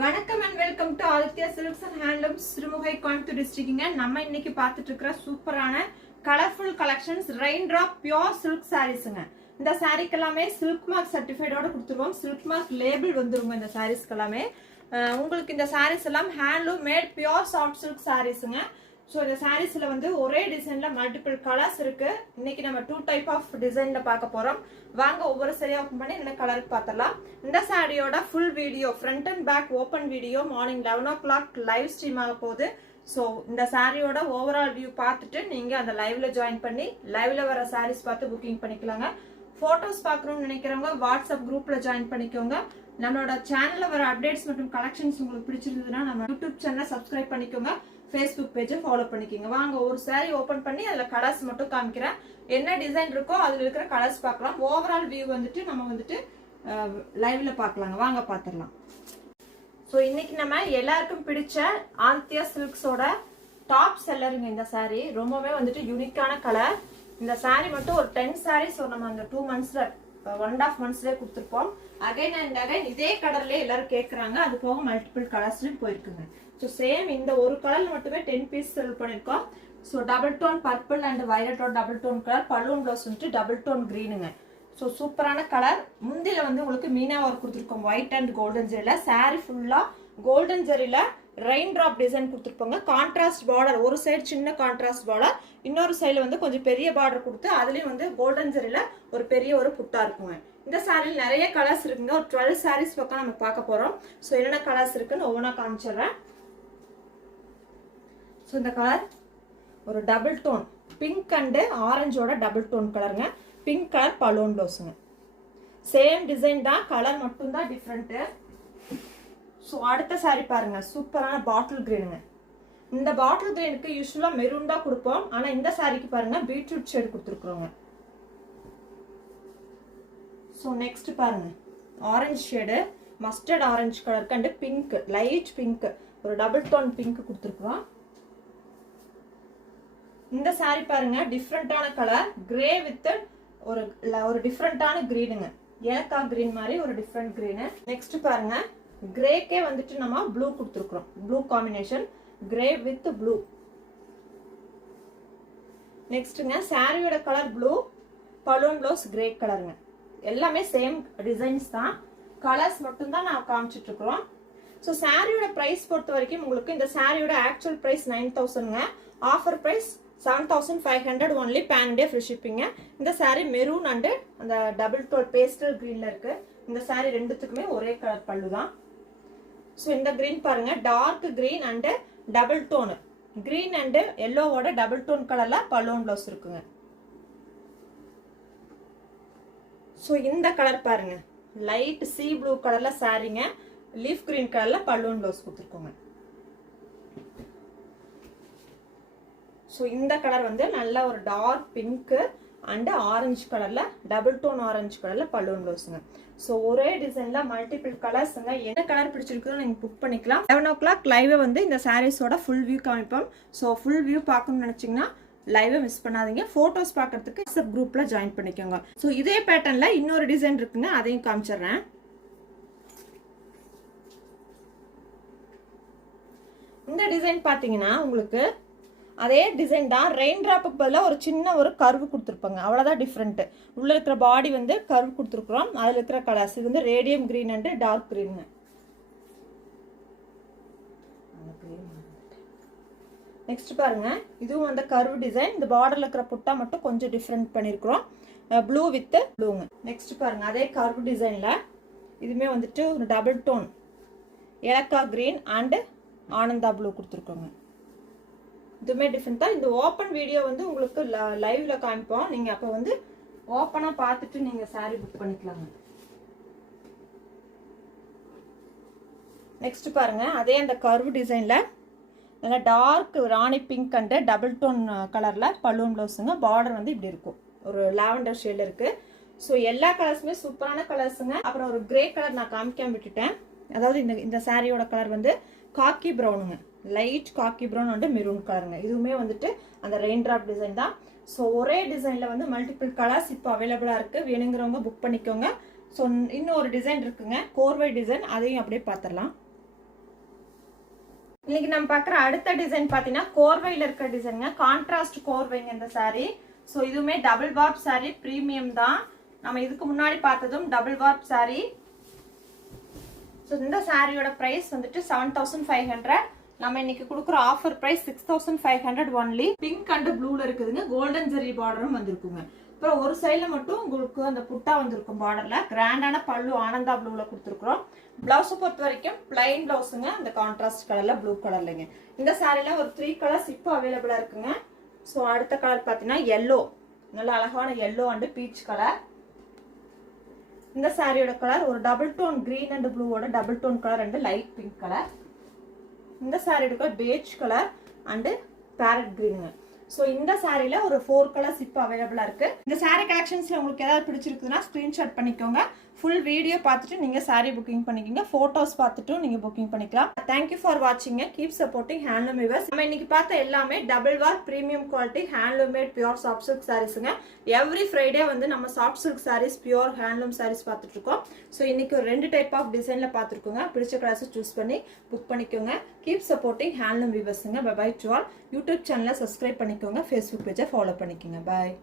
வணக்கம் and welcome to Aditya silks and handlooms Sirumugai Coimbatore டிஸ்ட்ரிக்ட்ங்க. நம்ம இன்னைக்கு பார்த்துட்டு இருக்கிற சூப்பரான colourful collections rain drop pure silk சாரீஸ்ங்க. இந்த சாரீக்கு எல்லாமே சில்க் மார்க் சர்டிஃபைடோட கொடுத்துருவோம். சில்க் மார்க் லேபிள் வந்துருங்க இந்த சாரீஸ்க்கு எல்லாமே. உங்களுக்கு இந்த சாரீஸ் எல்லாம் handloom made pure soft silk சாரீஸ்ங்க. ஸோ இந்த சாரீஸ்ல வந்து ஒரே டிசைன்ல மல்டிபிள் கலர்ஸ் இருக்கு. இன்னைக்கு நம்ம 2 டைப் ஆஃப் டிசைன்ல பார்க்க போறோம். வாங்க ஒவ்வொரு சரியா ஓப்பன் பண்ணி இந்த கலருக்கு பார்த்தலாம். இந்த சாரியோட full video front and back open video morning 11 o'clock live stream ஆக போகுது. ஸோ இந்த சாரியோட ஓவரால் வியூ பார்த்துட்டு நீங்க அந்த லைவ்ல ஜாயின் பண்ணி லைவ்ல வர சாரீஸ் பார்த்து புக்கிங் பண்ணிக்கலாங்க. போட்டோஸ் பார்க்கணும்னு நினைக்கிறவங்க வாட்ஸ்அப் குரூப்ல ஜாயின் பண்ணிக்கோங்க. நம்மளோட சேனல்ல வர அப்டேட்ஸ் மற்றும் கலெக்ஷன்ஸ் உங்களுக்கு பிடிச்சிருந்ததுன்னா நம்ம யூடியூப் சேனலை சப்ஸ்கிரைப் பண்ணிக்கோங்க. ஃபேஸ்புக் பேஜை ஃபாலோ பண்ணிக்கோங்க. வாங்க ஒரு சாரி ஓப்பன் பண்ணி அதில் கலர்ஸ் மட்டும் காமிக்கிறேன். என்ன டிசைன் இருக்கோ அதில் இருக்கிற கலர்ஸ் பார்க்கலாம். ஓவரால் வியூ வந்துட்டு நம்ம வந்துட்டு லைவ்ல பார்க்கலாங்க. வாங்க பார்த்துடலாம். ஸோ இன்னைக்கு நம்ம எல்லாருக்கும் பிடிச்ச ஆதித்யா சில்க்ஸோட டாப் செல்லருங்க இந்த சாரி. ரொம்பவே வந்துட்டு யூனிக்கான கலர். இந்த சாரி மட்டும் ஒரு 10 சாரீஸ் நம்ம அந்த 2 monthsல 1.5 monthsலேயே கொடுத்துருப்போம். அகைன் அண்ட் அகைன் இதே கலர்லேயே எல்லாரும் கேட்குறாங்க. அது போக மல்டிபிள் கலர்ஸ்லையும் போயிருக்குங்க. ஸோ சேம் இந்த ஒரு கலர் மட்டுமே 10 பீஸ் செல் பண்ணியிருக்கோம். So double tone purple and வயலட்டோட double tone colour, balloon blouse வந்துட்டு டபுள் டோன் கிரீனுங்க. ஸோ சூப்பரான கலர். முந்தில வந்து உங்களுக்கு மீனா ஒர்க் கொடுத்துருக்கோம் ஒயிட் அண்ட் கோல்டன் ஜெரியில. சாரி ஃபுல்லா golden ஜெரியில rain drop design கொடுத்துருப்போங்க. Contrast border, ஒரு சைடு சின்ன கான்ட்ராஸ்ட் பார்டர், இன்னொரு சைடுல வந்து கொஞ்சம் பெரிய பார்டர் கொடுத்து அதுலயும் வந்து கோல்டன் ஜெரியில ஒரு பெரிய ஒரு புட்டா இருக்குங்க. இந்த சாரியில் நிறைய கலர்ஸ் இருக்குங்க. ஒரு 12 சாரீஸ் பக்கம் நம்ம பார்க்க போறோம். ஸோ என்னென்ன கலர்ஸ் இருக்குன்னு ஒவ்வொன்றா காமிச்சிடுறேன். ஸோ இந்த கலர் ஒரு டபுள் டோன் பிங்க் அண்டு ஆரஞ்சோட டபுள் டோன் கலருங்க. பிங்க் கலர் பலூன் ப்ளவுஸுங்க. சேம் டிசைன் தான், கலர் மட்டும்தான் டிஃப்ரெண்ட்டு. ஸோ அடுத்த சாரி பாருங்க, சூப்பரான பாட்டில் கிரீனுங்க. இந்த பாட்டில் கிரீனுக்கு யூஸ்வலாக மெரூன் தான் கொடுப்போம். ஆனால் இந்த சாரிக்கு பாருங்க பீட்ரூட் ஷேட் கொடுத்துருக்குறோங்க. ஸோ நெக்ஸ்ட் பாருங்க ஆரஞ்சு ஷேடு, மஸ்டர்ட் ஆரஞ்சு கலருக்கு அண்டு பிங்க், லைட் பிங்க், ஒரு டபுள் டோன் பிங்க் கொடுத்துருக்குறோம். இந்த சாரி பாருங்க டிஃப்ரெண்டான கலர், கிரே வித் ஒரு டிஃப்ரெண்டான கிரீனுங்க. ஏலக்காய் கிரீன் மாதிரி ஒரு டிஃப்ரெண்ட் கிரீனு. நெக்ஸ்ட் பாருங்க கிரேக்கே வந்துட்டு நம்ம ப்ளூ கொடுத்துருக்குறோம். Blue combination, grey with blue. நெக்ஸ்ட்டுங்க சாரியோட colour blue, balloon blouse grey கலருங்க. எல்லாமே சேம் டிசைன்ஸ் தான், கலர்ஸ் மட்டும் தான் நான் காமிச்சிட்டு இருக்கிறோம். ஸோ சாரியோட ப்ரைஸ் பொறுத்த வரைக்கும் உங்களுக்கு இந்த சாரியோட ஆக்சுவல் ப்ரைஸ் 9,000ங்க. Offer price 7,500 only. பேன் டே ஃப்ரீ ஷிப்பிங்க. இந்த சாரி மெரூன் அண்டு அந்த டபுள் டோன் பேஸ்டல் கிரீன்ல இருக்கு. இந்த சாரி ரெண்டுத்துக்குமே ஒரே கலர் பல்லு தான். ஸோ இந்த கிரீன் பாருங்க dark green and double tone green and எல்லோவோட டபுள் டோன் கலர்ல பலூன் ப்ளவுஸ் இருக்குங்க. ஸோ இந்த கலர் பாருங்க லைட் சி ப்ளூ கலர்ல சாரிங்க, லீஃப் கிரீன் கலர்ல பலூன் ப்ளவுஸ் கொடுத்துருக்கோங்க. ஸோ இந்த கலர் வந்து நல்ல ஒரு டார்க் பிங்க் அண்ட் ஆரஞ்சு கலர்ல டபுள் டோன் ஆரஞ்சு கலர்ல பலூன் ப்ளவுஸுங்க. ஸோ ஒரே டிசைன்ல மல்டிபிள் கலர்ஸுங்க. என்ன கலர் பிடிச்சிருக்குதோ நீங்க புக் பண்ணிக்கலாம். 11 o'clock லைவ் வந்து இந்த சாரீஸோட ஃபுல் வியூ காமிப்போம். ஸோ ஃபுல் வியூ பார்க்கணும்னு நினைச்சீங்கன்னா லைவை மிஸ் பண்ணாதீங்க. போட்டோஸ் பார்க்கறதுக்கு வாட்ஸ்அப் குரூப்ல ஜாயின் பண்ணிக்கோங்க. ஸோ இதே பேட்டர்ன்ல இன்னொரு டிசைன் இருக்குங்க, அதையும் காமிச்சிடுறேன். இந்த டிசைன் பார்த்தீங்கன்னா உங்களுக்கு அதே டிசைன் தான், ரெயின் டிராப்புக்கு பதிலாக ஒரு சின்ன ஒரு கர்வு கொடுத்துருப்பாங்க, அவ்வளோதான் டிஃப்ரெண்ட். உள்ள இருக்கிற பாடி வந்து கர்வு கொடுத்துருக்குறோம். அதில் இருக்கிற கலர்ஸ் இது வந்து ரேடியம் கிரீன் அண்டு டார்க் கிரீனுங்க. நெக்ஸ்ட் பாருங்க இதுவும் அந்த கர்வ் டிசைன். இந்த பார்டர்ல இருக்கிற புட்டா மட்டும் கொஞ்சம் டிஃப்ரெண்ட் பண்ணியிருக்கிறோம், ப்ளூ வித் ப்ளூங்க. நெக்ஸ்ட் பாருங்க அதே கர்வ் டிசைன்ல இதுவுமே வந்துட்டு ஒரு டபுள் டோன் ஏலக்காய் கிரீன் அண்டு ஆனந்தா ப்ளூ கொடுத்துருக்கோங்க. இதுவுமே டிஃப்ரெண்ட் தான். இந்த ஓப்பன் வீடியோ வந்து உங்களுக்கு லைவ்ல காமிப்போம். நீங்க அப்போ வந்து ஓப்பனா பார்த்துட்டு நீங்க சாரி புக் பண்ணிக்கலாங்க. நெக்ஸ்ட் பாருங்க அதே அந்த கர்வ் டிசைன்ல நல்லா dark rani pink and double tone கலர்ல பலூன் ப்ளவுஸுங்க. பார்டர் வந்து இப்படி இருக்கும், ஒரு லாவெண்டர் ஷேட்ல இருக்கு. ஸோ எல்லா கலர்ஸுமே சூப்பரான கலர்ஸுங்க. அப்புறம் ஒரு கிரே கலர் நான் காமிக்காம விட்டுட்டேன். அதாவது இந்த சாரியோட கலர் வந்து காக்கி ப்ரௌனுங்க, light khaki brown and maroon கலருங்க. இதுவுமே வந்துட்டு அந்த ரெயின் டிராப் டிசைன் தான். ஸோ ஒரே டிசைன்ல வந்து மல்டிபிள் கலர்ஸ் இப்போ அவைலபிளா இருக்கு. வேணுங்கிறவங்க புக் பண்ணிக்கோங்க. ஸோ இன்னும் ஒரு டிசைன் இருக்குங்க, கோர்வை டிசைன், அதையும் அப்படியே பார்த்துடலாம். இன்னைக்கு நம்ம பார்க்குற அடுத்த டிசைன் பார்த்தீங்கன்னா கோர்வையில் இருக்க டிசைனுங்க. கான்ட்ராஸ்ட் கோர்வைங்க இந்த saree. ஸோ இதுவுமே டபுள் வார்ப் saree ப்ரீமியம் தான். நம்ம இதுக்கு முன்னாடி பார்த்ததும் டபுள் வார்ப் saree. ஸோ இந்த சாரியோட ப்ரைஸ் வந்துட்டு 7500. நம்ம இன்னைக்கு கொடுக்குற offer price 6500 only. Pink and ப்ளூல இருக்குதுங்க. கோல்டன் ஜெரி பார்டரும் வந்திருக்குங்க. அப்புறம் ஒரு சைடில் மட்டும் உங்களுக்கு அந்த புட்டா வந்திருக்கும் பார்டர்ல. கிராண்டான பல்லு ஆனந்தா ப்ளூல கொடுத்துருக்குறோம். பிளவுஸை பொறுத்த வரைக்கும் பிளைன் பிளவுஸுங்க. அந்த கான்ட்ராஸ்ட் கலர்ல ப்ளூ கலர்லங்க. இந்த சாரில ஒரு 3 கலர்ஸ் இப்போ அவைலபிளா இருக்குங்க. ஸோ அடுத்த கலர் பார்த்தீங்கன்னா எல்லோ, நல்ல அழகான எல்லோ அண்ட் பீச் கலர். இந்த சாரியோட கலர் ஒரு டபுள் டோன் கிரீன் அண்ட் ப்ளூவோட double tone colour and light pink colour. இந்த சாரியோட colour beige colour and parrot கிரீனுங்க. ஸோ இந்த சாரியில் ஒரு 4 கலர்ஸ் இப்போ அவைலபிளாக இருக்குது. இந்த சாரீ கலெக்ஷன்ஸில் உங்களுக்கு ஏதாவது பிடிச்சிருக்குதுன்னா ஸ்க்ரீன்ஷாட் பண்ணிக்கோங்க. ஃபுல் வீடியோ பார்த்துட்டு நீங்கள் சாரீ புக்கிங் பண்ணிக்கோங்க. ஃபோட்டோஸ் பார்த்துட்டும் நீங்கள் புக்கிங் பண்ணிக்கலாம். தேங்க்யூ ஃபார் வாட்சிங்க. Keep supporting handloom viewers. நம்ம இன்னைக்கு பார்த்த எல்லாமே double warp premium quality handloom made pure soft silk சாரீஸுங்க. எவ்ரி ஃப்ரைடே வந்து நம்ம soft silk saris pure handloom saris பார்த்துட்டு இருக்கோம். ஸோ இன்னைக்கு ஒரு 2 டைப் ஆஃப் டிசைனில் பார்த்துருக்கோங்க. பிடிச்ச கலர்ஸை சூஸ் பண்ணி புக் பண்ணிக்கோங்க. கீப் சப்போர்ட்டிங் ஹேண்ட்லூம் வியூவர்ஸுங்க. Bye to all. யூடியூப் சேனலை சப்ஸ்கிரைப் பண்ணிக்கோங்க. ஃபேஸ்புக் பேஜை ஃபாலோ பண்ணிக்கோங்க. பாய்.